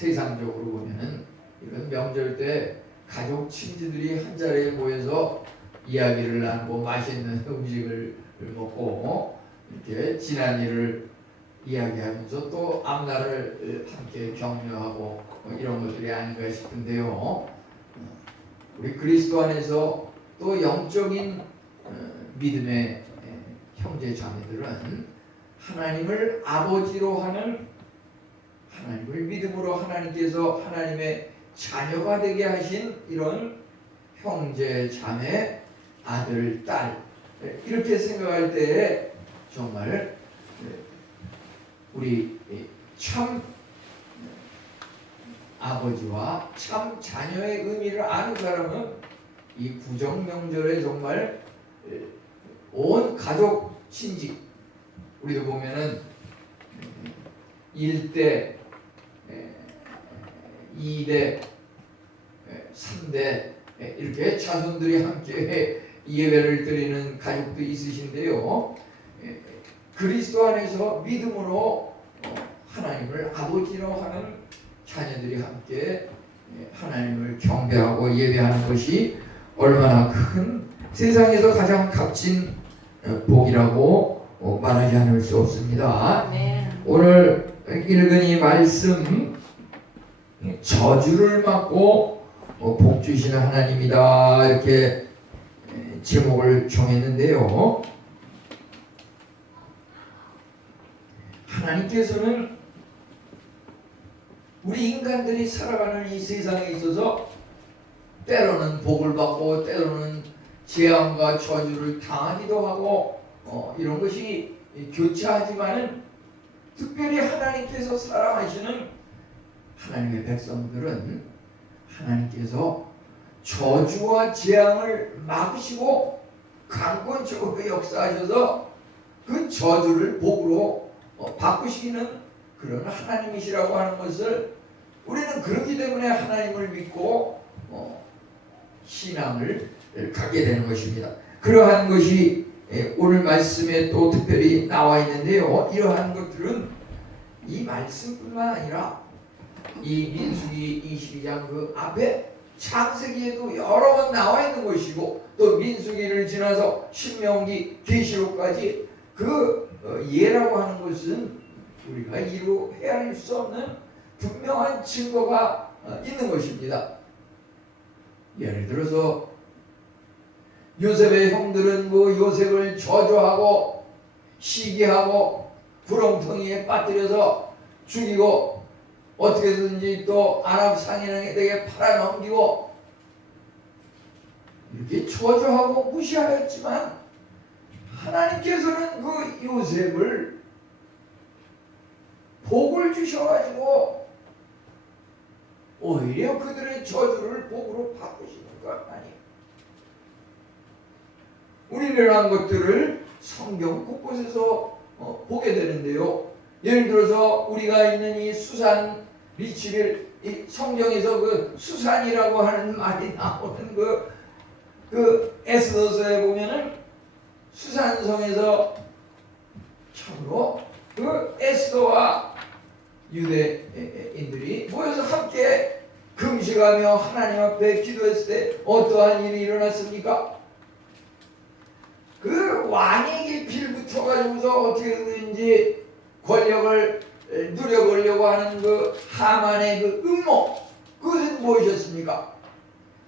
세상적으로 보면은 이런 명절 때 가족 친지들이 한 자리에 모여서 이야기를 나누고 맛있는 음식을 먹고 이렇게 지난 일을 이야기하면서 또 앞날을 함께 격려하고 이런 것들이 아닌가 싶은데요. 우리 그리스도 안에서 또 영적인 믿음의 형제 자매들은 하나님을 아버지로 하는, 하나님을 믿음으로 하나님께서 하나님의 자녀가 되게 하신 이런 형제 자매, 아들, 딸, 이렇게 생각할 때 정말 우리 참 아버지와 참 자녀의 의미를 아는 사람은 이 구정 명절에 정말 온 가족 친지, 우리도 보면은 1대, 2대, 3대 이렇게 자손들이 함께 예배를 드리는 가족도 있으신데요. 그리스도 안에서 믿음으로 하나님을 아버지로 하는 자녀들이 함께 하나님을 경배하고 예배하는 것이 얼마나 큰, 세상에서 가장 값진 복이라고 말하지 않을 수 없습니다. 네. 오늘 읽은 이 말씀, 저주를 막고 복 주시는 하나님이다, 이렇게 제목을 정했는데요. 하나님께서는 우리 인간들이 살아가는 이 세상에 있어서 때로는 복을 받고 때로는 재앙과 저주를 당하기도 하고 이런 것이 교차하지만은 특별히 하나님께서 사랑하시는 하나님의 백성들은 하나님께서 저주와 재앙을 막으시고 강권적으로 역사하셔서 그 저주를 복으로 바꾸시는 그런 하나님이시라고 하는 것을 우리는 그렇기 때문에 하나님을 믿고 신앙을 갖게 되는 것입니다. 그러한 것이 오늘 말씀에 또 특별히 나와 있는데요. 이러한 것들은 이 말씀뿐만 아니라 이 민수기 22장 그 앞에 창세기에도 여러 번 나와 있는 것이고, 또 민수기를 지나서 신명기, 계시록까지 그 예라고 하는 것은 우리가 이루 헤아릴 수 없는 분명한 증거가 있는 것입니다. 예를 들어서 요셉의 형들은 그 요셉을 저주하고 시기하고 구렁텅이에 빠뜨려서 죽이고 어떻게든지 또 아랍 상인에게 팔아넘기고 이렇게 저주하고 무시하였지만 하나님께서는 그 요셉을 복을 주셔가지고 오히려 그들의 저주를 복으로 바꾸시는 것 아니에요. 우리는 이러한 것들을 성경 곳곳에서 보게 되는데요. 예를 들어서 우리가 있는 이 수산 리치빌, 이 성경에서 그 수산이라고 하는 말이 나오는 그 에스더서에 보면은 수산성에서 참으로 그 에스더와 유대인들이 모여서 함께 금식하며 하나님 앞에 기도했을 때 어떠한 일이 일어났습니까? 그 왕에게 빌붙어 가지고서 어떻게든지 권력을 누려보려고 하는 그 하만의 그 음모, 그것은 무엇이었습니까?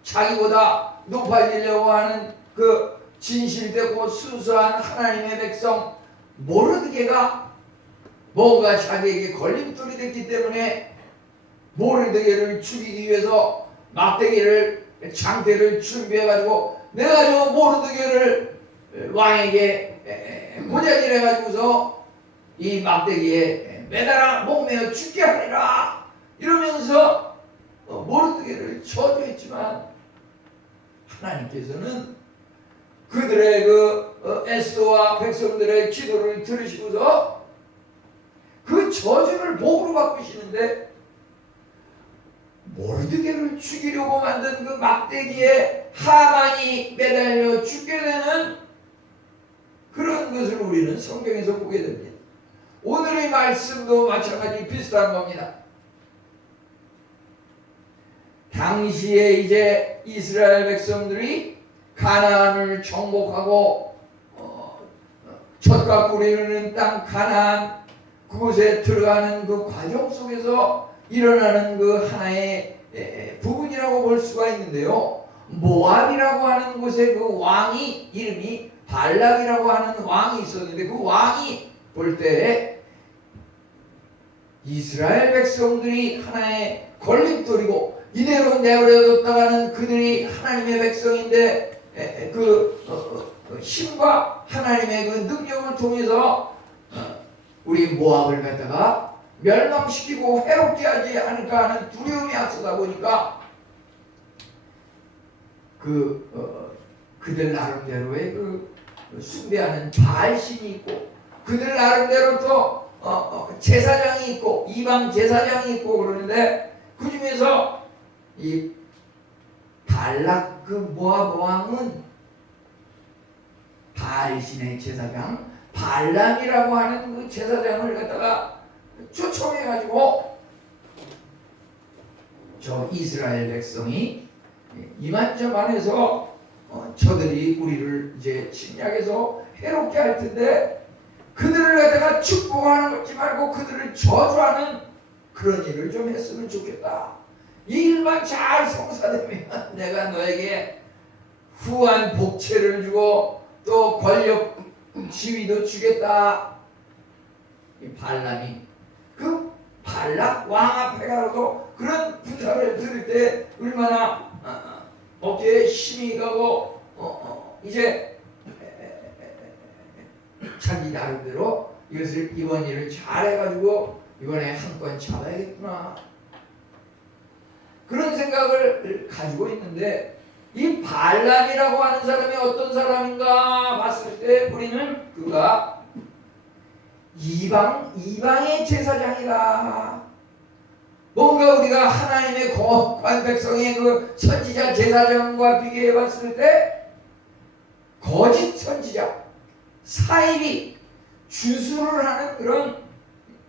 자기보다 높아지려고 하는 그 진실되고 순수한 하나님의 백성 모르드게가 뭔가 자기에게 걸림돌이 됐기 때문에 모르드게를 죽이기 위해서 막대기를, 장대를 준비해가지고 내가 저 모르드게를 왕에게 고자질해가지고서 이 막대기에 매달아 목매어 죽게 하리라 이러면서 모르드게를 저주했지만 하나님께서는 그들의 그 에스더와 백성들의 기도를 들으시고서 그 저주를 복으로 바꾸시는데, 모르드게를 죽이려고 만든 그 막대기에 하만이 매달려 죽게 되는 그런 것을 우리는 성경에서 보게 됩니다. 오늘의 말씀도 마찬가지 비슷한 겁니다. 당시에 이제 이스라엘 백성들이 가나안을 정복하고 젖과 꿀이 흐르는 땅 가나안 그곳에 들어가는 그 과정 속에서 일어나는 그 하나의 부분이라고 볼 수가 있는데요. 모압이라고 하는 곳에 그 왕이 이름이 발락이라고 하는 왕이 있었는데 그 왕이 볼 때 이스라엘 백성들이 하나의 걸림돌이고 이대로 내버려뒀다가는 그들이 하나님의 백성인데 힘과 하나님의 그 능력을 통해서 우리 모압을 갖다가 멸망시키고 해롭게 하지 않을까 하는 두려움이 앞서다 보니까 그들 나름대로의 그 숭배하는 바알신이 있고 그들 나름대로 또 제사장이 있고 이방 제사장이 있고 그러는데 그 중에서 이 발락 그 모압 왕은 바알신의 제사장 발람이라고 하는 그 제사장을 갖다가 초청해가지고 저 이스라엘 백성이 이만저만해서 저들이 우리를 이제 침략해서 해롭게 할 텐데 그들을 갖다가 축복하는 것지 말고 그들을 저주하는 그런 일을 좀 했으면 좋겠다. 이 일만 잘 성사되면 내가 너에게 후한 복채를 주고 또 권력 지위도 주겠다. 이 발람이 그 발락 왕 앞에 가서도 그런 부탁을 들을 때 얼마나 어깨에 힘이 가고 이제 자기 나름대로 이것을 이번 일을 잘해가지고 이번에 한 건 잡아야겠구나 그런 생각을 가지고 있는데 이 발람이라고 하는 사람이 어떤 사람인가 봤을 때 우리는 그가 이방의 제사장이다. 뭔가 우리가 하나님의 거룩한 백성의 그 선지자 제사장과 비교해 봤을 때 거짓 선지자 사입이 주술을 하는 그런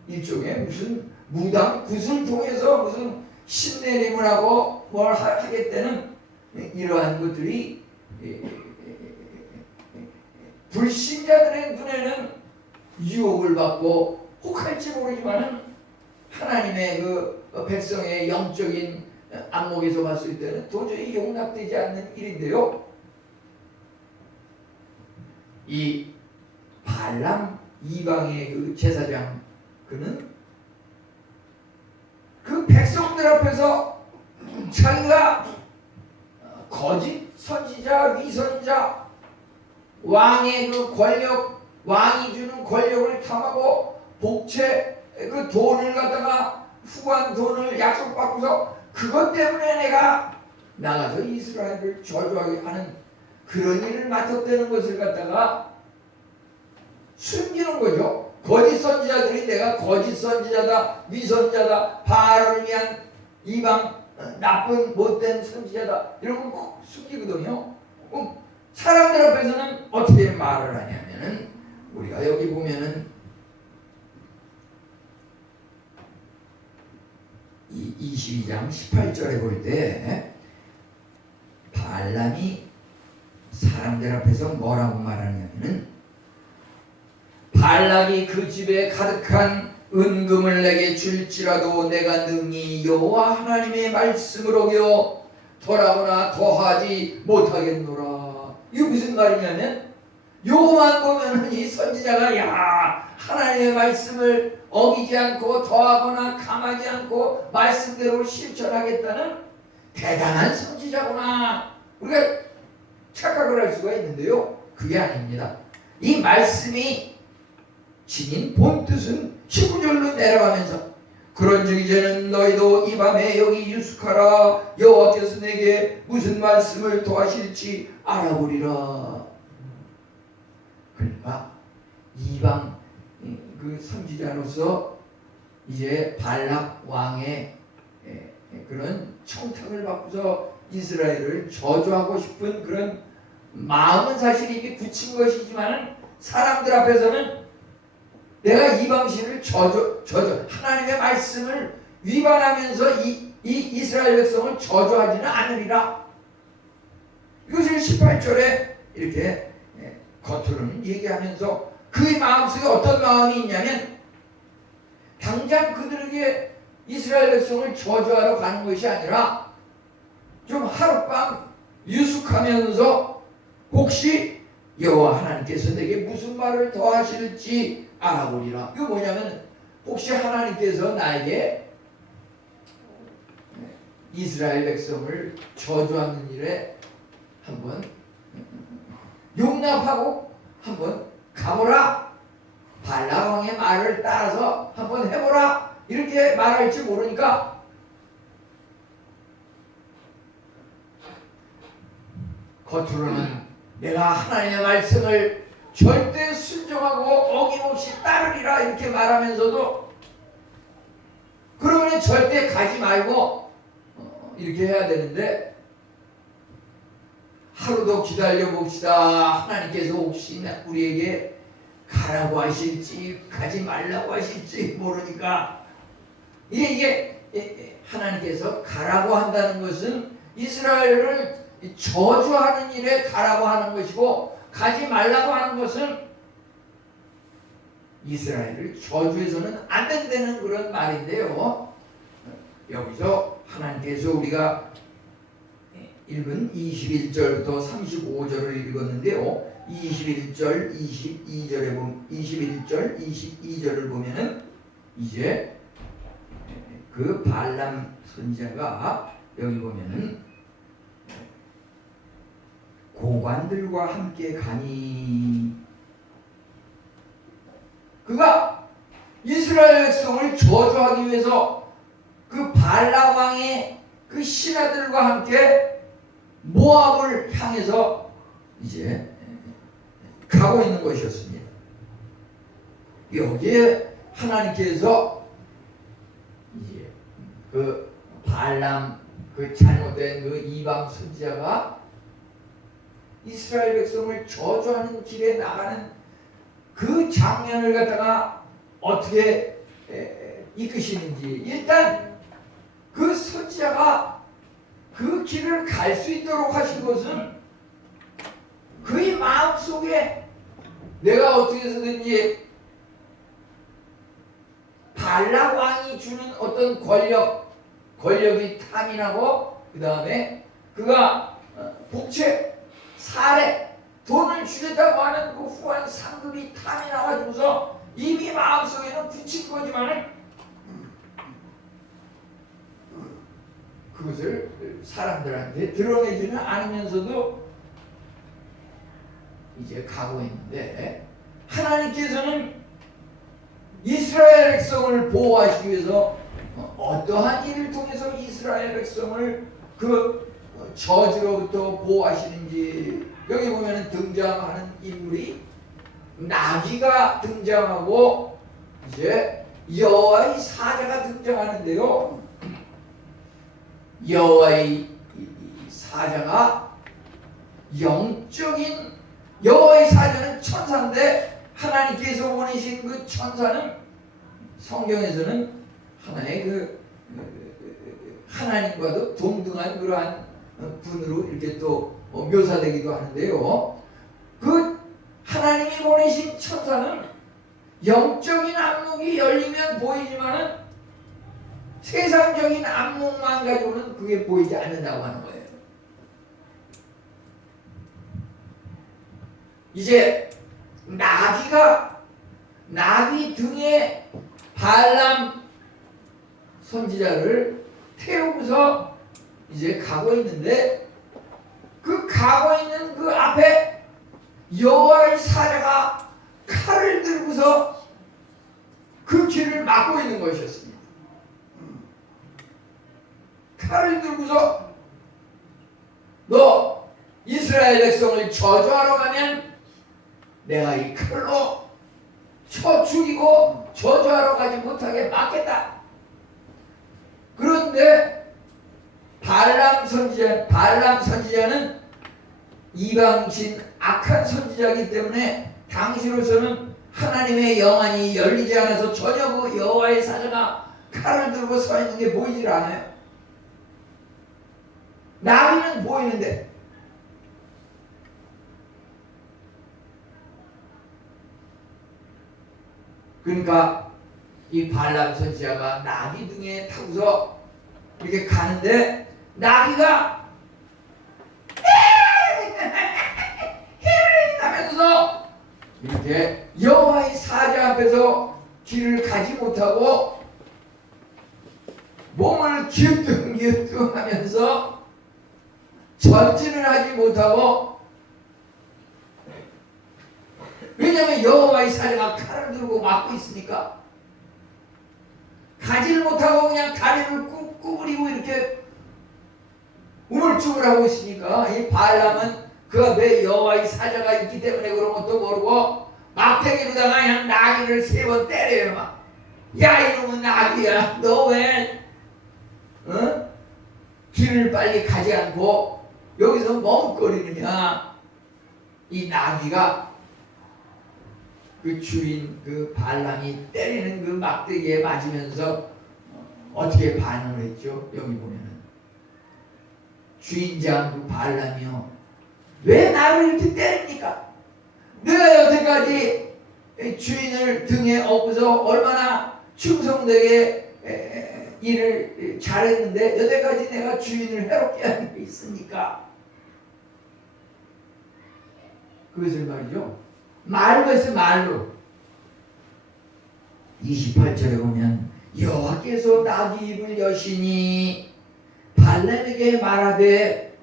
일종의 무슨 무당 굿을 통해서 무슨 신내림을 하고 뭘 하겠다는 이러한 것들이 불신자들의 눈에는 유혹을 받고 혹할지 모르지만은 하나님의 그 백성의 영적인 안목에서 봤을 때는 도저히 용납되지 않는 일인데요. 이 발람 이방의 그 제사장 그는 그 백성들 앞에서 자기가 거짓 선지자 위선자 왕의 그 권력 왕이 주는 권력을 탐하고 복채 그 돈을 갖다가 후한 돈을 약속받고서 그것 때문에 내가 나가서 이스라엘을 저주하게 하는 그런 일을 맡았다는 것을 갖다가 숨기는 거죠. 거짓 선지자들이 내가 거짓 선지자다 위선자다 바알을 위한 이방 나쁜 못된 선지자다 이런 걸 숨기거든요. 사람들 앞에서는 어떻게 말을 하냐면은 우리가 여기 보면은 이 22장 18절에 볼 때 발람이 사람들 앞에서 뭐라고 말하냐면은 발락이 그 집에 가득한 은금을 내게 줄지라도 내가 능히 여호와 하나님의 말씀을 어겨 더하거나 더하지 못하겠노라. 이거 무슨 말이냐면 요만 보면은 이 선지자가 야 하나님의 말씀을 어기지 않고 더하거나 감하지 않고 말씀대로 실천하겠다는 대단한 선지자구나 우리가 착각을 할 수가 있는데요. 그게 아닙니다. 이 말씀이 지닌 본뜻은 19절로 내려가면서 그런즉 이제는 너희도 이 밤에 여기 유숙하라 여호와께서 내게 무슨 말씀을 더하실지 알아보리라. 그러니까 이방 그 선지자로서 이제 발락 왕의 그런 청탁을 받고서 이스라엘을 저주하고 싶은 그런 마음은 사실 이게 굳힌 것이지만 사람들 앞에서는 내가 이방신을 저주 하나님의 말씀을 위반하면서 이 이 이스라엘 백성을 저주하지는 않으리라. 이것을 18절에 이렇게 겉으로는 얘기하면서 그의 마음속에 어떤 마음이 있냐면 당장 그들에게 이스라엘 백성을 저주하러 가는 것이 아니라 좀 하룻밤 유숙하면서 혹시 여호와 하나님께서 내게 무슨 말을 더 하실지 알아보리라. 이거 뭐냐면 혹시 하나님께서 나에게 이스라엘 백성을 저주하는 일에 한번 용납하고 한번 가보라. 발람 왕의 말을 따라서 한번 해보라. 이렇게 말할지 모르니까 겉으로는 내가 하나님의 말씀을 절대 순종하고 어김없이 따르리라 이렇게 말하면서도 그러면 절대 가지 말고 이렇게 해야 되는데 하루 더 기다려 봅시다. 하나님께서 혹시 우리에게 가라고 하실지 가지 말라고 하실지 모르니까 이게 하나님께서 가라고 한다는 것은 이스라엘을 저주하는 일에 가라고 하는 것이고 가지 말라고 하는 것은 이스라엘을 저주해서는 안 된다는 그런 말인데요. 여기서 하나님께서 우리가 읽은 21절부터 35절을 읽었는데요. 21절, 22절에 보면 21절, 22절을 보면은 이제 그 발람 선지자가 여기 보면은 고관들과 함께 가니 그가 이스라엘 백성을 저주하기 위해서 그 발람 왕의 그 신하들과 함께 모압을 향해서 이제 가고 있는 것이었습니다. 여기에 하나님께서 이제 그 발람 그 잘못된 그 이방 선지자가 이스라엘 백성을 저주하는 길에 나가는 그 장면을 갖다가 어떻게 이끄시는지 일단 그 선지자가 그 길을 갈 수 있도록 하신 것은 그의 마음속에 내가 어떻게 해서든지 발람 왕이 주는 어떤 권력이 탐이나고 그 다음에 그가 복채 살에 돈을 주겠다고 하는 그 후한 상급이 탐이 나가지고서 이미 마음속에는 굳힌 거지만 그것을 사람들한테 드러내지는 않으면서도 이제 가고 있는데 하나님께서는 이스라엘 백성을 보호하시기 위해서 어떠한 일을 통해서 이스라엘 백성을 그 저주로부터 보호하시는지 여기 보면 등장하는 인물이 나귀가 등장하고 이제 여호와의 사자가 등장하는데요. 여호와의 사자가 영적인 여호와의 사자는 천사인데 하나님께서 보내신 그 천사는 성경에서는 하나의 그 하나님과도 동등한 그러한 분으로 이렇게 또 묘사되기도 하는데요. 그 하나님이 보내신 천사는 영적인 안목이 열리면 보이지만은 세상적인 안목만 가지고는 그게 보이지 않는다고 하는 거예요. 이제 나귀 등에 발람 선지자를 태우고서 이제 가고 있는데 그 가고 있는 그 앞에 여호와의 사자가 칼을 들고서 그 길을 막고 있는 것이었습니다. 칼을 들고서 너 이스라엘 백성을 저주하러 가면 내가 이 칼로 쳐 죽이고 저주하러 가지 못하게 막겠다. 그런데 발람 선지자는 이방신 악한 선지자이기 때문에 당시로서는 하나님의 영안이 열리지 않아서 전혀 그 여호와의 사자가 칼을 들고 서 있는 게 보이질 않아요. 나귀는 보이는데. 그러니까 이 발람 선지자가 나귀 등에 타고서 이렇게 가는데 나귀가 하면서 이렇게 여호와의 사자 앞에서 길을 가지 못하고 몸을 기웃뚱기웃뚱 하면서 전진을 하지 못하고, 왜냐하면 여호와의 사자가 칼을 들고 막고 있으니까 가지를 못하고 그냥 다리를 구부리고 이렇게 우물쭈물하고 있으니까 이 발람은 그가 왜 여호와의 사자가 있기 때문에 그런 것도 모르고 막대기로다가 그냥 나귀를 3번 때려요. 막. 야 이놈은 나귀야, 너 왜 길을 빨리 가지 않고 여기서 멍거리느냐. 이 나귀가 그 주인 그 발람이 때리는 그 막대기에 맞으면서 어떻게 반응을 했죠? 여기 보면은 주인장 그 발람이요, 왜 나를 이렇게 때립니까? 내가 여태까지 주인을 등에 업고서 얼마나 충성되게 일을 잘했는데 여태까지 내가 주인을 해롭게 한 게 있습니까? 그것을 말이죠, 말로 했어요. 말로. 28절에 보면 여호와께서 나귀 입을 여시니 발람에게 말하되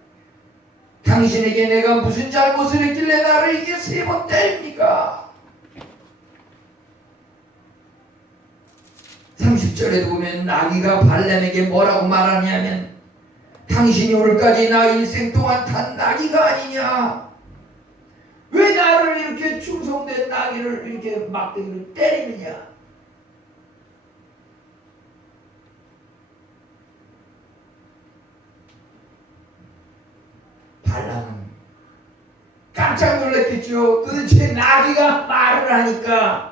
당신에게 내가 무슨 잘못을 했길래 나를 이게 3번 때립니까? 30절에도 보면 나귀가 발람에게 뭐라고 말하냐면 당신이 오늘까지 나 일생 동안 탄 나귀가 아니냐, 왜 나를 이렇게 충성된 나귀를 이렇게 막대기를 때리느냐. 발람은 깜짝 놀랐겠죠. 도대체 나귀가 말을 하니까.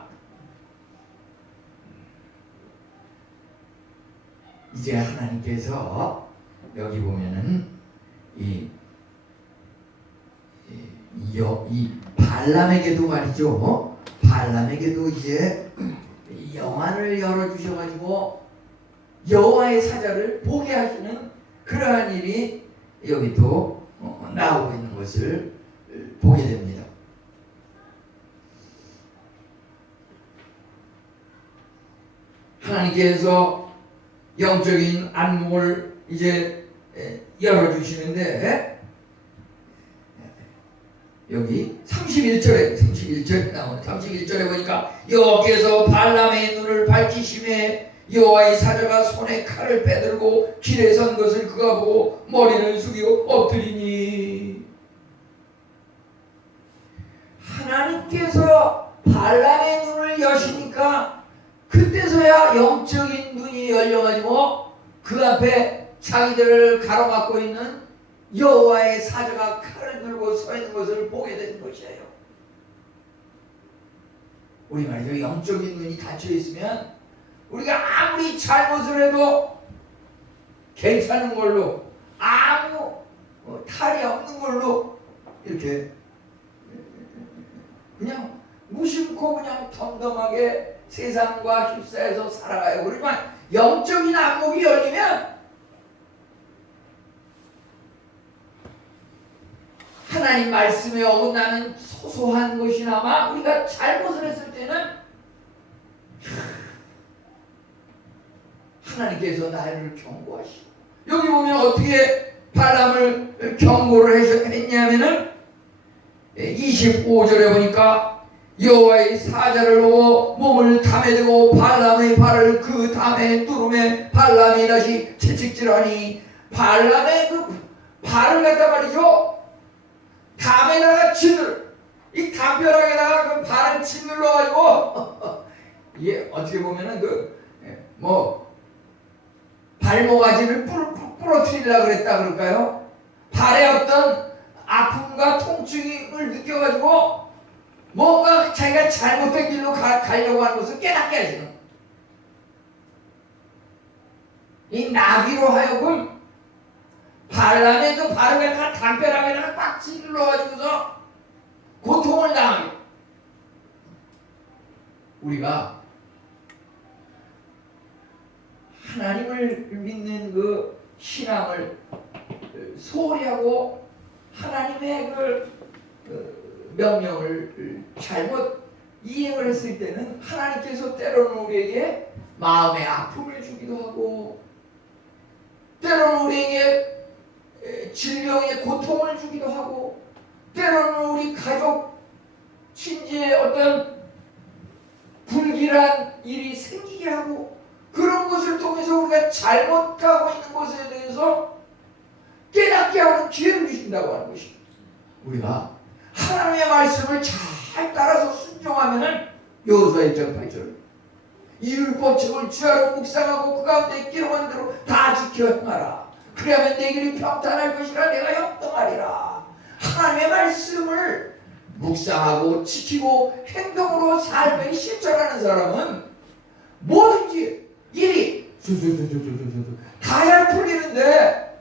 이제 하나님께서 여기 보면은 이 발람에게도 말이죠, 발람에게도 이제 영안을 열어주셔가지고 여호와의 사자를 보게 하시는 그러한 일이 여기 또 나오고 있는 것을 보게 됩니다. 하나님께서 영적인 안목을 이제 열어주시는데 여기 31절에 나오는 31절에 보니까 여호와께서 발람의 눈을 밝히심에 여호와의 사자가 손에 칼을 빼들고 길에 선 것을 그가 보고 머리를 숙이고 엎드리니. 하나님께서 발람의 눈을 여시니까 그때서야 영적인 눈이 열려가지고 그 앞에 자기들을 가로막고 있는 여호와의 사자가 칼을 들고 서 있는 것을 보게 되는 것이에요. 우리 말이죠, 영적인 눈이 닫혀 있으면 우리가 아무리 잘못을 해도 괜찮은 걸로, 아무 탈이 없는 걸로 이렇게 그냥 무심코 그냥 덤덤하게 세상과 휩싸여서 살아가요. 그렇지만 영적인 안목이 열리면 하나님 말씀에 어긋나는 소소한 것이나마 우리가 잘못을 했을 때는 하나님께서 나를 경고하시고, 여기 보면 어떻게 발람을 경고를 했냐면은 25절에 보니까 여호와의 사자를 보고 몸을 담에 대고 발람의 발을 그 담에 뚫음에 발람이 다시 채찍질하니, 발람의 그 발을 갖다 말이죠, 담에다가 짓눌, 이 담벼락에다가 그 발을 짓눌러가지고 이게 어떻게 보면은 발모가지를 부러뜨리려고 그랬다 그럴까요? 발에 어떤 아픔과 통증을 느껴가지고 뭔가 자기가 잘못된 길로 가려고 하는 것을 깨닫게 하시는, 이 나귀로 하여금 발람의 그 발음에다가 담벼락에다가 딱 찔러가지고서 고통을 당하게. 우리가 하나님을 믿는 그 신앙을 소홀히 하고 하나님의 그 명령을 잘못 이행을 했을 때는 하나님께서 때로는 우리에게 마음의 아픔을 주기도 하고 때로는 우리에게 질병의 고통을 주기도 하고 때로는 우리 가족 친지의 어떤 불길한 일이 생기게 하고 그런 것을 통해서 우리가 잘못 가고 있는 것에 대해서 깨닫게 하는 기회를 주신다고 하는 것입니다. 우리가 하나님의 말씀을 잘 따라서 순종하면은 여호수아 1장 8절 이 율법책을 주야로 묵상하고 그 가운데 기록한 대로 다 지켜 행하라. 그러면 내 길이 평탄할 것이라 내가 형통하리라. 하나님의 말씀을 묵상하고 지키고 행동으로 삶에 실천하는 사람은 뭐든지 일이 다 잘 풀리는데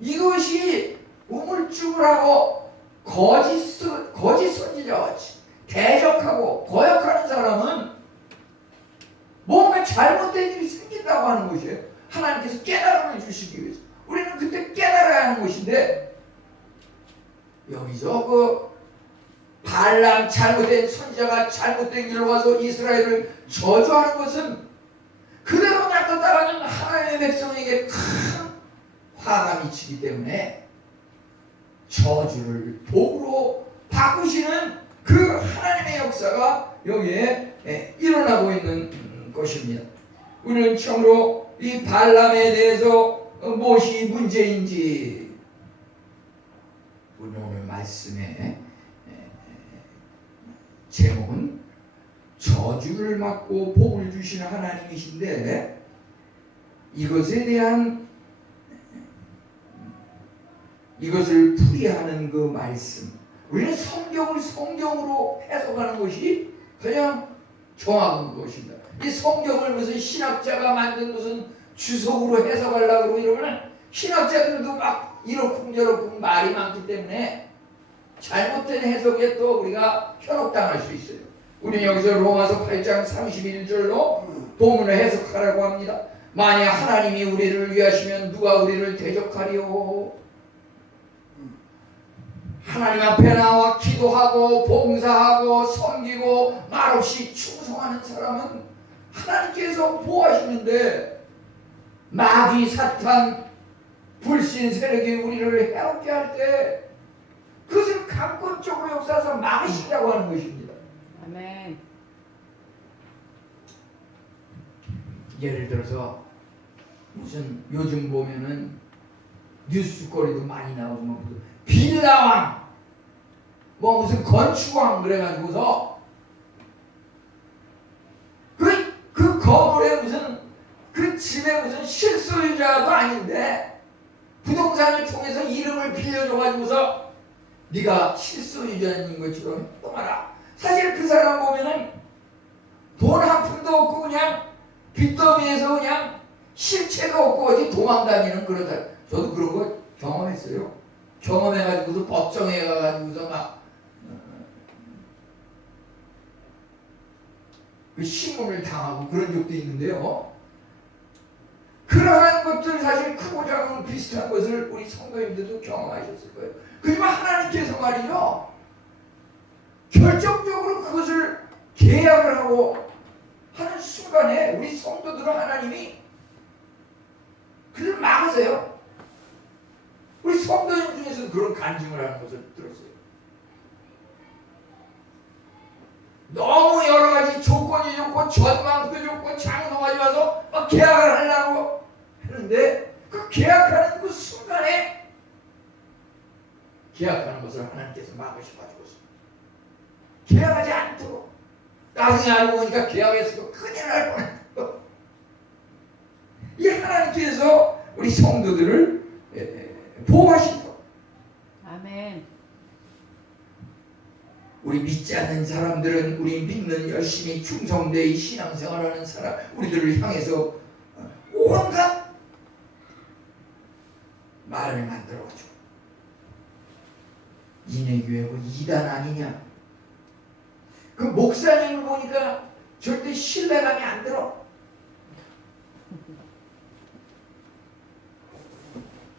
이것이 우물쭈물하고 거짓 선지자같이 대적하고 거역하는 사람은 뭔가 잘못된 일이 생긴다고 하는 것이에요. 하나님께서 깨달음을 주시기 위해서 우리는 그때 깨달아야 하는 것인데 여기서 그 발람 잘못된 선지자가 잘못된 길로 와서 이스라엘을 저주하는 것은 그대로 놔뒀다가는 하나님의 백성에게 큰 화가 미치기 때문에 저주를 복으로 바꾸시는 그 하나님의 역사가 여기에 일어나고 있는 것입니다. 우리는 처음으로 이 발람에 대해서 무엇이 문제인지 오늘 말씀의 제목은 저주를 막고 복을 주시는 하나님이신데 이것에 대한 이것을 풀이하는 그 말씀 우리는 성경을 성경으로 해석하는 것이 그냥 정확한 것입니다. 이 성경을 무슨 신학자가 만든 무슨 주석으로 해석하려고 이러면 신학자들도 막 이러쿵저러쿵 말이 많기 때문에 잘못된 해석에 또 우리가 현혹당할 수 있어요. 우리는 여기서 로마서 8장 31절로 본문을 해석하라고 합니다. 만약 하나님이 우리를 위하시면 누가 우리를 대적하리요. 하나님 앞에 나와 기도하고 봉사하고 섬기고 말없이 충성하는 사람은 하나님께서 보호하시는데 마귀 사탄 불신 세력이 우리를 해롭게 할 때 그것을 강권적으로 역사해서 막으시려고 하는 것입니다. 아멘. 예를 들어서 무슨 요즘 보면은 뉴스거리도 많이 나오고 뭐 빌라왕 뭐 무슨 건축왕 그래가지고서 그 건물에 무슨 그 집에 무슨 실소유자도 아닌데 부동산을 통해서 이름을 빌려줘가지고서 네가 실소유자인 것처럼 행동하라. 사실 그 사람 보면은 돈 한 푼도 없고 그냥 빚더미에서 그냥 실체가 없고 어디 도망다니는 그러다. 저도 그런 거 경험했어요. 경험해가지고서 법정에 가가지고서 막 그 신문을 당하고 그런 적도 있는데요. 그러한 것들 사실 크고 작은 비슷한 것을 우리 성도님들도 경험하셨을 거예요. 그지만 하나님께서 말이죠. 결정적으로 그것을 계약을 하고 하는 순간에 우리 성도들은 하나님이 그를 막으세요. 우리 성도님 중에서 그런 간증을 하는 것을 들었어요. 너무 여러 가지 조건이 좋고 전망도 좋고 장소가 좋아서 막 계약을 하려고 하는데 그 계약하는 그 순간에 계약하는 것을 하나님께서 막으셔가지고서 계약하지 않도록 나중에 알고 보니까 계약했어도 큰일 날 뻔했고 이 하나님께서 우리 성도들을 보호하신 것. 아멘. 우리 믿지 않는 사람들은 우리 믿는 열심히 충성되이 신앙생활하는 사람 우리들을 향해서 온갖 말 나라를 만들어가지고 인해교회고 이단 아니냐. 그 목사님을 보니까 절대 신뢰감이 안 들어.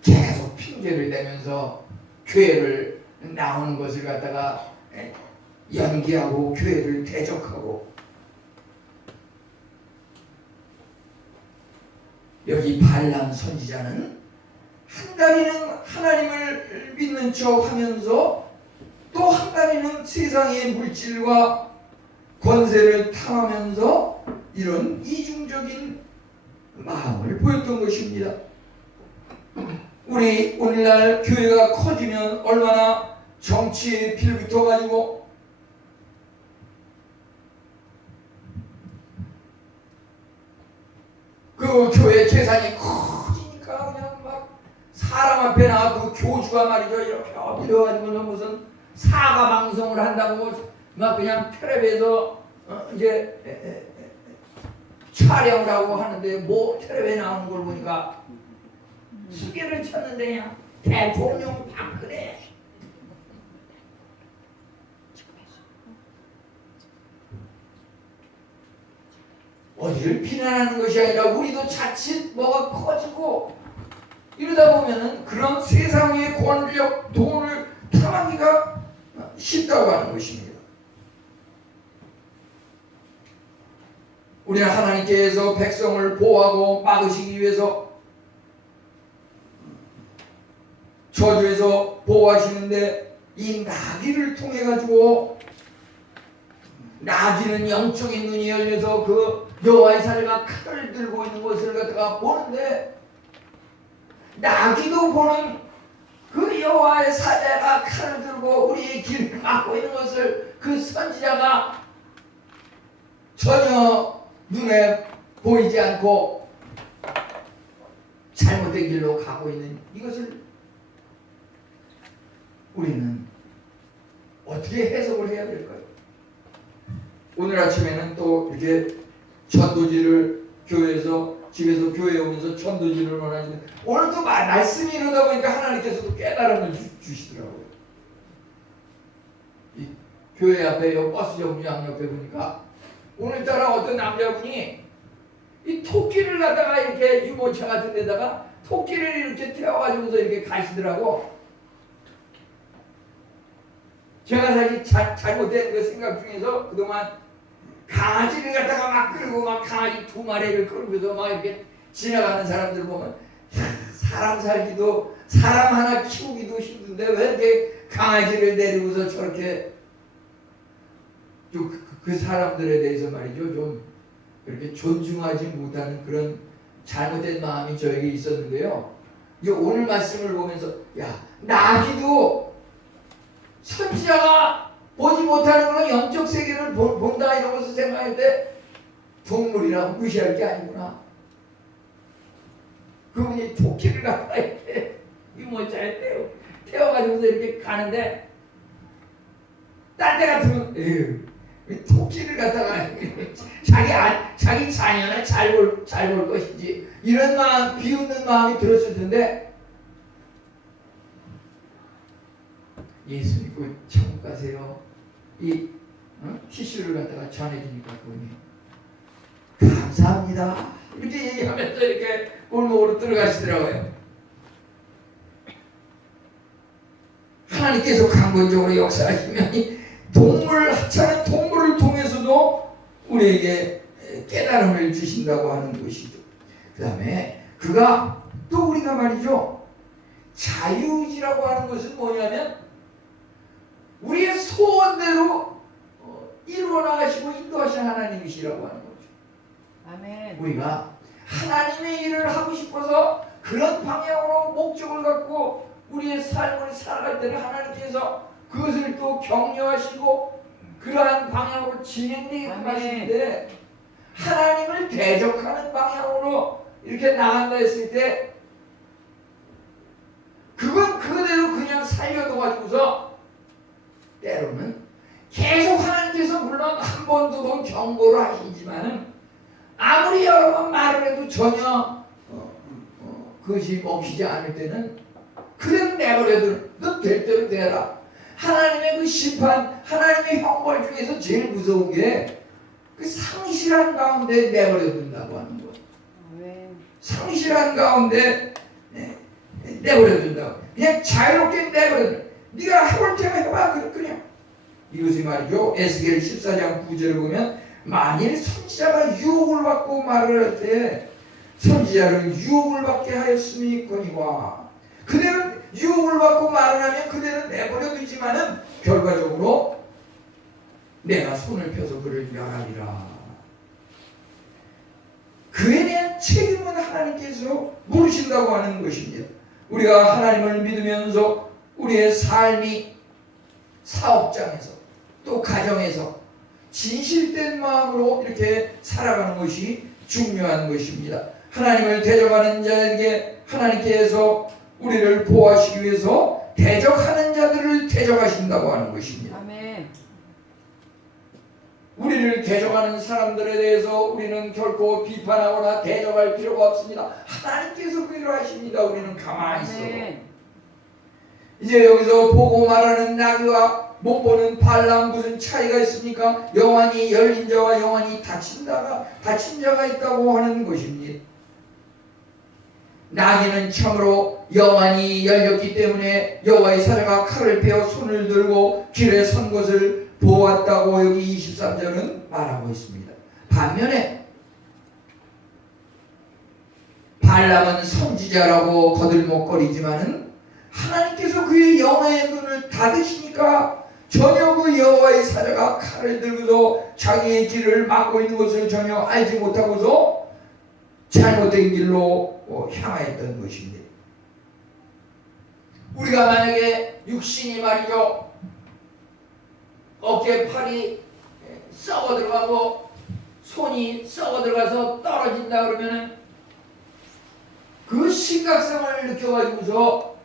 계속 핑계를 대면서 교회를 나오는 것을 갖다가 연기하고 교회를 대적하고, 여기 발람 선지자는 한 다리는 하나님을 믿는 척 하면서 또 한 다리는 세상의 물질과 권세를 탐하면서 이런 이중적인 마음을 보였던 것입니다. 우리 오늘날 교회가 커지면 얼마나 정치에 빌붙어가지고 그 교회 재산이 커지니까 그냥 막 사람 앞에 나와 그 교주가 말이죠, 이렇게 엎드려가지고 무슨 사과 방송을 한다고 막 그냥 텔레비에서 이제 촬영을 하고 하는데, 뭐 텔레비에 나오는 걸 보니까 시계를 쳤는데 그냥 대통령 박근혜 어디를 비난하는 것이 아니라 우리도 자칫 뭐가 커지고 이러다 보면은 그런 세상의 권력, 돈을 탐하기가 쉽다고 하는 것입니다. 우리는 하나님께서 백성을 보호하고 막으시기 위해서 저주에서 보호하시는데, 이 나귀를 통해 가지고, 나귀는 영적인 눈이 열려서 그 여호와의 사자가 칼을 들고 있는 것을 갖다가 보는데, 나귀도 보는 그 여호와의 사자가 칼을 들고 우리의 길을 막고 있는 것을 그 선지자가 전혀 눈에 보이지 않고 잘못된 길로 가고 있는 이것을 우리는 어떻게 해석을 해야 될까요? 오늘 아침에는 또 이렇게 전도지를 교회에서, 집에서 교회에 오면서 전도지를 원하시는데, 오늘 또 말씀이 이러다 보니까 하나님께서도 깨달음을 주시더라고요. 이 교회 앞에 버스 정류장 옆에 보니까 오늘따라 어떤 남자분이 이 토끼를 갖다가 이렇게 유모차 같은 데다가 토끼를 이렇게 태워가지고서 이렇게 가시더라고. 제가 사실 잘못된 그 생각 중에서 그동안 강아지를 갖다가 막 끌고 막 강아지 2마리를 끌고서 막 이렇게 지나가는 사람들 보면, 사람 살기도, 사람 하나 키우기도 힘든데 왜 이렇게 강아지를 데리고서 저렇게, 그 사람들에 대해서 말이죠, 좀 그렇게 존중하지 못하는 그런 잘못된 마음이 저에게 있었는데요. 이제 오늘 말씀을 보면서, 야, 나귀도 선지자가 보지 못하는 그런 영적 세계를 본다 이런 것을 생각할 때 동물이라고 무시할 게 아니구나. 그분이 토끼를 갖다가 이렇게 유모차에 태워가지고서 이렇게 가는데, 딴 데 같으면 토끼를 갖다가 자기 자녀나 잘 볼 것인지 이런 마음, 비웃는 마음이 들었을 텐데, 예수 믿고 천국 가세요. 이 티슈를 갖다가 전해주니까 그분이 감사합니다 이렇게 얘기하면서 이렇게 골목으로 들어가시더라고요. 하나님께서 강권적으로 역사하시면 이 동물, 하찮은 동물을 통해서도 우리에게 깨달음을 주신다고 하는 것이죠. 그 다음에 그가 또 우리가 말이죠, 자유의지라고 하는 것은 뭐냐면 우리의 소원대로 이루어 나가시고 인도하신 하나님이시라고 하는 거죠. 아멘. 우리가 하나님의 일을 하고 싶어서 그런 방향으로 목적을 갖고 우리의 삶을 살아갈 때는 하나님께서 그것을 또 격려하시고 그러한 방향으로 진행되게 하시는데, 하나님을 대적하는 방향으로 이렇게 나간다 했을 때 그건 그대로 그냥 살려둬가지고서 때로는 계속 하나님께서 물론 한 번 두 번 경고를 하시지만은 아무리 여러 번 말을 해도 전혀 그것이 먹히지 않을 때는 그대로 내버려두는, 너 될 대로 되라. 하나님의 그 심판, 하나님의 형벌 중에서 제일 무서운 게 그 상실한 가운데 내버려둔다고 하는 거예요. 아멘. 상실한 가운데 내버려둔다고. 그냥 자유롭게 내버려둔다. 네가 해볼 테면 해봐. 그냥. 이것이 말이죠. 에스겔 14장 9절을 보면 만일 선지자가 유혹을 받고 말을 할 때 선지자를 유혹을 받게 하였으니거니와 그대는 유혹을 받고 말을 하면 그대는 내버려두지만은 결과적으로 내가 손을 펴서 그를 멸하리라. 그에 대한 책임은 하나님께서 물으신다고 하는 것입니다. 우리가 하나님을 믿으면서 우리의 삶이 사업장에서 또 가정에서 진실된 마음으로 이렇게 살아가는 것이 중요한 것입니다. 하나님을 대적하는 자에게 하나님께서 우리를 보호하시기 위해서 대적하는 자들을 대적하신다고 하는 것입니다. 아멘. 우리를 대적하는 사람들에 대해서 우리는 결코 비판하거나 대적할 필요가 없습니다. 하나님께서 그대로 하십니다. 우리는 가만히 있어도. 아멘. 이제 여기서 보고 말하는 나귀와 못 보는 발람 무슨 차이가 있습니까? 영안이 열린 자와 영안이 닫힌 자가 있다고 하는 것입니다. 나귀는 참으로 영안이 열렸기 때문에 여호와의 사자가 칼을 베어 손을 들고 길에 선 것을 보았다고 여기 23절은 말하고 있습니다. 반면에 발람은 선지자라고 거들먹거리지만은 하나님께서 그의 영의 눈을 닫으시니까 전혀 그 여호와의 사자가 칼을 들고서 자기의 길을 막고 있는 것을 전혀 알지 못하고서 잘못된 길로 향하였던 것입니다. 우리가 만약에 육신이 말이죠, 어깨 팔이 썩어 들어가고 손이 썩어 들어가서 떨어진다 그러면은 그 심각성을 느껴가지고서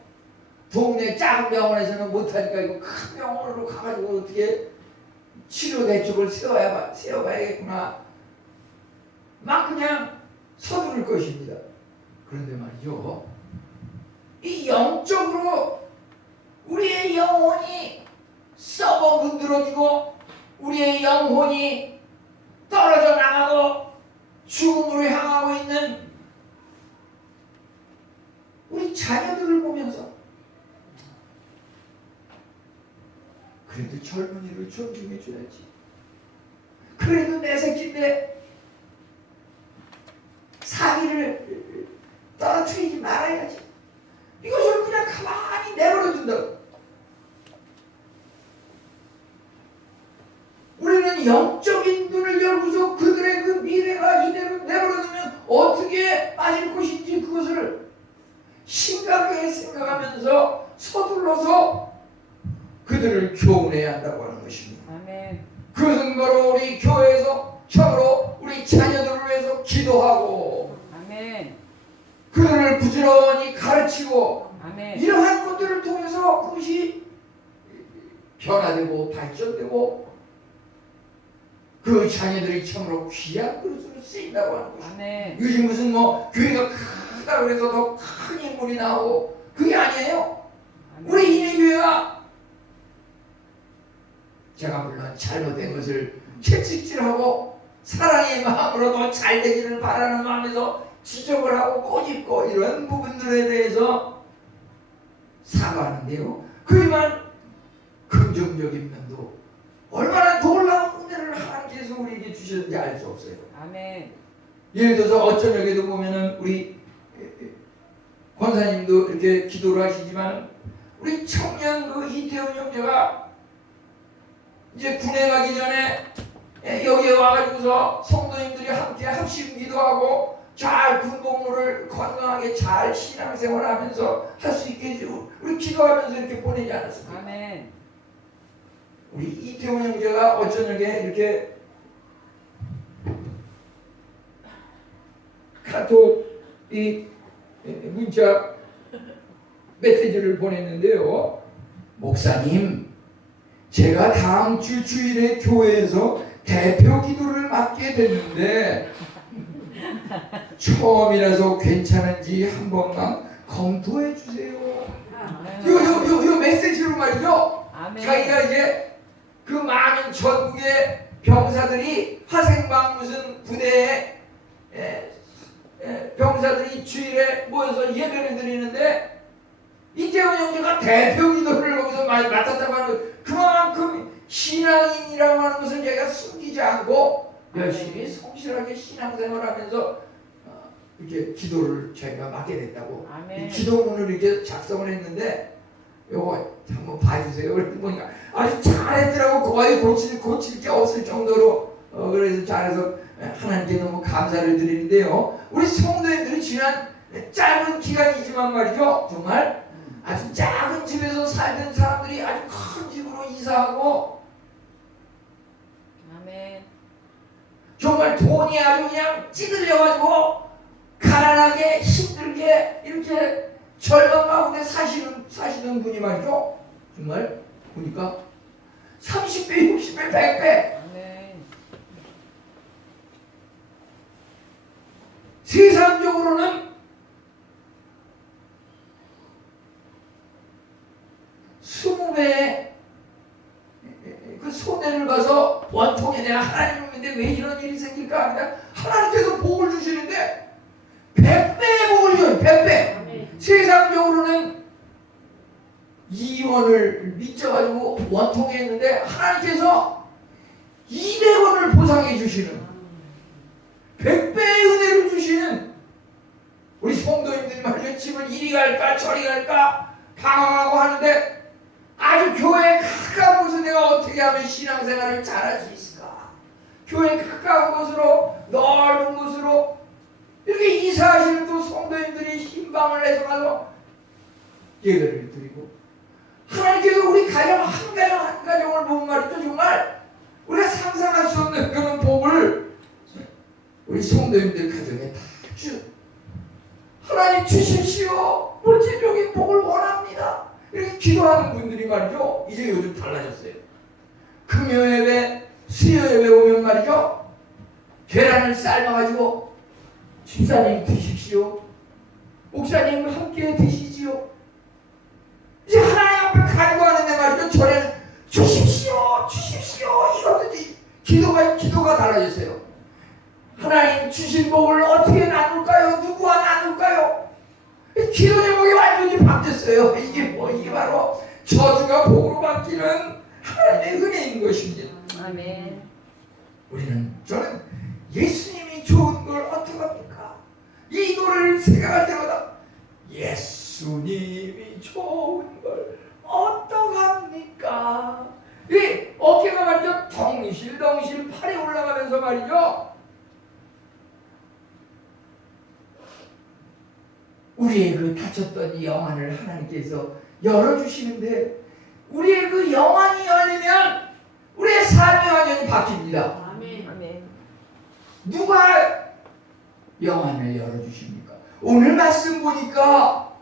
동네 작은 병원에서는 못하니까 이거 큰 병원으로 가가지고 어떻게 치료 대책을 세워봐야겠구나 막 그냥 서두를 것입니다. 그런데 말이죠, 이 영적으로 우리의 영혼이 썩어 문드러지고 우리의 영혼이 떨어져 나가고 죽음으로 향하고 있는 우리 자녀들을 보면서 그래도 젊은이를 존중해 줘야지. 그래도 내 새끼인데 사기를 떨어뜨리지 말아야지. 이것을 그냥 가만히 내버려둔다고. 우리는 영적인 눈을 열고서 그들의 그 미래가 이대로 내버려두면 어떻게 빠질 것인지 그것을 심각하게 생각하면서 서둘러서 그들을 교훈해야 한다고 하는 것입니다. 아멘. 그것은 바로 우리 교회에서 참으로 우리 자녀들을 위해서 기도하고 아멘. 그들을 부지런히 가르치고 아멘. 이러한 것들을 통해서 그것이 변화되고 발전되고 그 자녀들이 참으로 귀한 그릇으로 쓰인다고 하는 것입니다. 아멘. 요즘 무슨 교회가 크다 그래서 더 큰 인물이 나오고 그게 아니에요. 우리 인해교회가 제가 물론 잘못된 것을 채찍질하고 사랑의 마음으로도 잘 되기를 바라는 마음에서 지적을 하고 꼬집고 이런 부분들에 대해서 사과하는데요. 그지만 긍정적인 면도 얼마나 놀라운 은혜를 하나님께서 우리에게 주셨는지 알 수 없어요. 아멘. 예를 들어서 어쩌녁에도 보면은 우리 권사님도 이렇게 기도를 하시지만 우리 청년 그 이태원 형제가 이제 군에 가기 전에 여기에 와가지고서 성도님들이 함께 합심 기도하고 잘 군복무를 건강하게 잘 신앙생활하면서 할 수 있게 해주고 우리 기도하면서 이렇게 보내지 않았습니까? 아멘. 우리 이태원 형제가 어쩌녁에 이렇게 카톡 이 문자 메시지를 보냈는데요. 목사님, 제가 다음 주 주일에 교회에서 대표 기도를 맡게 됐는데 처음이라서 괜찮은지 한 번만 검토해 주세요. 요 메시지로 말이죠. 아멘. 자기가 이제 그 많은 전국의 병사들이 화생방 무슨 부대에 병사들이 주일에 모여서 예배를 드리는데 이태원 형제가 대표 기도를 거기서 많이 맡았다고 하는 그만큼 신앙인이라고 하는 것을 자기가 숨기지 않고 열심히 성실하게 신앙생활하면서 이렇게 기도를 자기가 맡게 됐다고. 아멘. 이 기도문을 이렇게 작성을 했는데 요거 한번 봐주세요. 그랬더니 보니까 아주 잘했더라고. 거의 고칠 게 없을 정도로 그래서 잘해서 하나님께 너무 감사를 드리는데요. 우리 성도님들이 지난 짧은 기간이지만 말이죠. 정말 아주 작은 집에서 살던 사람들이 아주 큰 집으로 이사하고 아멘. 정말 돈이 아주 그냥 찌들려가지고 가난하게 힘들게 이렇게 절망 가운데 사시는 분이 말이죠. 정말 보니까 30배, 60배, 100배 아멘. 세상적으로는 20배의 그 손해를 가서 원통에 내가 하나님 믿는데 왜 이런 일이 생길까 하면 하나님께서 복을 주시는데 100배의 복을 줘요. 100배. 아멘. 세상적으로는 2원을 미쳐가지고 원통에 했는데 하나님께서 200원을 보상해 주시는 100배의 은혜를 주시는 우리 성도님들이 말이죠. 집을 이리 갈까 저리 갈까 방황하고 하는데 아주 교회에 가까운 곳에 내가 어떻게 하면 신앙생활을 잘할 수 있을까? 교회에 가까운 곳으로 넓은 곳으로 이렇게 이사하시는 또 성도님들이 힘방을 내서 가서 예배를 드리고 하나님께서 우리 가정 한 가정 한 가정을 보면 말이죠. 정말 우리가 상상할 수 없는 그런 복을 우리 성도님들 가정에 다 하나님 주십시오. 물질적인 복을 원합니다. 이렇게 기도하는 분들이 말이죠. 이제 요즘 달라졌어요. 금요예배, 수요예배 오면 말이죠. 계란을 삶아가지고 집사님 드십시오. 목사님 함께 드시지요. 이제 하나님 앞에 간구하는데 말이죠. 전에는 주십시오, 주십시오 이러더니 기도가 달라졌어요. 하나님 주신 복을 어떻게 나눌까요? 누구와 나눌까요? 기도 제목이 완전히 바뀌었어요. 이게 바로 저주가 복으로 바뀌는 하나님의 은혜인 것입니다. 아멘. 저는 예수님이 좋은 걸 어떡합니까? 이 노래를 생각할 때마다 예수님이 좋은 걸 어떡합니까? 이 어깨가 말이죠. 덩실덩실 팔이 올라가면서 말이죠. 우리의 그 닫혔던 영안을 하나님께서 열어주시는데 우리의 그 영안이 열리면 우리의 삶이 완전히 바뀝니다. 아멘. 아멘. 누가 영안을 열어주십니까? 오늘 말씀 보니까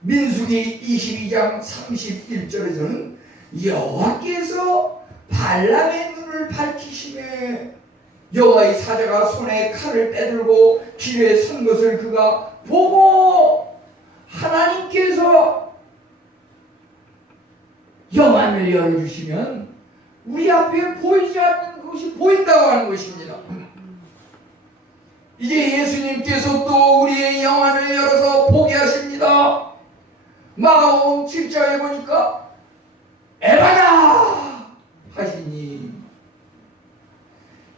민수기 22장 31절에서는 여호와께서 발람의 눈을 밝히시매 여호와의 사자가 손에 칼을 빼들고 길에 선 것을 그가 보고 하나님께서 영안을 열어주시면 우리 앞에 보이지 않는 것이 보인다고 하는 것입니다. 이제 예수님께서 또 우리의 영안을 열어서 보게 하십니다. 마가복음 7장에 보니까 에바다 하시니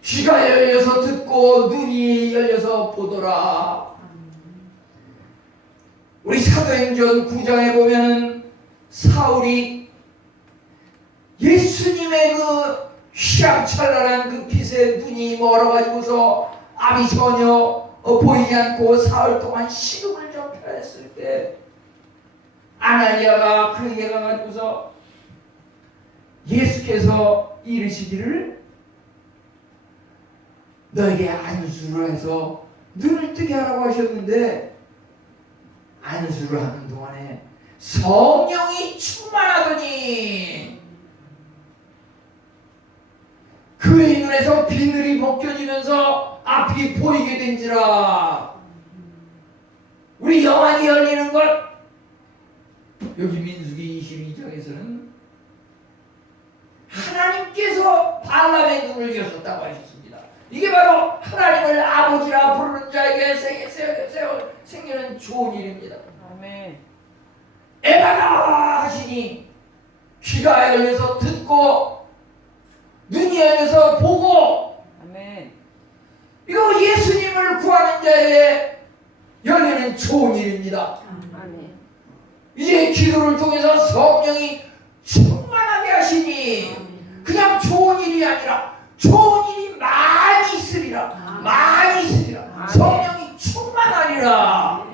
귀가 열려서 듣고 눈이 열려서 보더라. 우리 사도행전 9장에 보면은 사울이 예수님의 그 휘황찬란한 그 빛에 눈이 멀어가지고서 앞이 전혀 보이지 않고 사흘 동안 식음을 전폐했을 때 아나니아가 그에게 가가지고서 예수께서 이르시기를 너에게 안수를 해서 눈을 뜨게 하라고 하셨는데 안수를 하는 동안에 성령이 충만하더니 그의 눈에서 비늘이 벗겨지면서 앞이 보이게 된지라. 우리 영안이 열리는 것 여기 민수기 22장에서는 하나님께서 발람의 눈을 여셨다고 하셨습니다. 이게 바로 하나님을 아버지라 부르는 자에게 생기는 좋은 일입니다. 아멘. 에바가 하시니 귀가 열려서 듣고 눈이 열려서 보고, 아멘. 이거 예수님을 구하는 자에게 열리는 좋은 일입니다. 아멘. 이제 기도를 통해서 성령이 충만하게 하시니 그냥 좋은 일이 아니라 좋은 일이 많이 있으리라. 많이 있으리라. 성령이 충만하리라.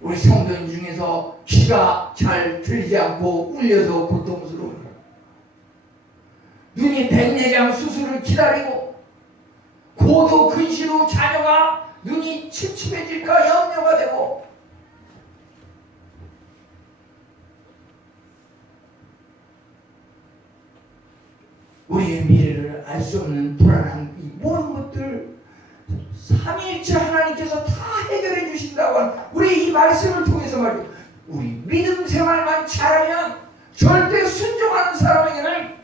우리 성도님 중에서 귀가 잘 들리지 않고 울려서 고통스러운, 눈이 백내장 수술을 기다리고 고도 근시로 자녀가 눈이 침침해질까 염려가 되고, 우리의 미래를 알 수 없는 불안한 이 모든 것들 삼위일체 하나님께서 다 해결해 주신다고 하는 우리 이 말씀을 통해서 말이죠. 우리 믿음 생활만 잘하면 절대 순종하는 사람에게는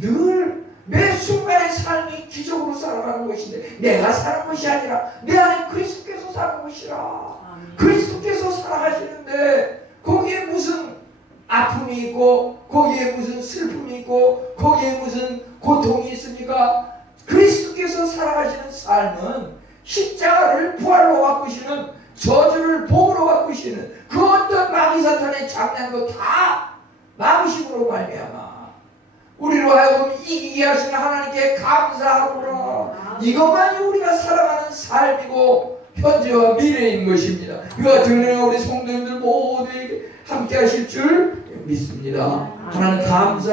늘 매 순간의 삶이 기적으로 살아가는 것인데, 내가 사는 것이 아니라 내 안에 그리스도께서 사는 것이라. 그리스도께서 살아가시는데 거기에 무슨 아픔이 있고 거기에 무슨 슬픔이 있고 거기에 무슨 고통이 있습니까? 그리스도께서 살아가시는 삶은 십자가를 부활로 바꾸시는, 저주를 복으로 바꾸시는 그 어떤 마귀 사탄의 장난도 다 막으심으로 말미암아 우리로 하여금 이기게 하시는 하나님께 감사하노라. 이것만이 우리가 살아가는 삶이고 현재와 미래인 것입니다. 이와 같은 은혜가 우리 성도님들 모두에게 함께 하실 줄 믿습니다. 하나님 감사.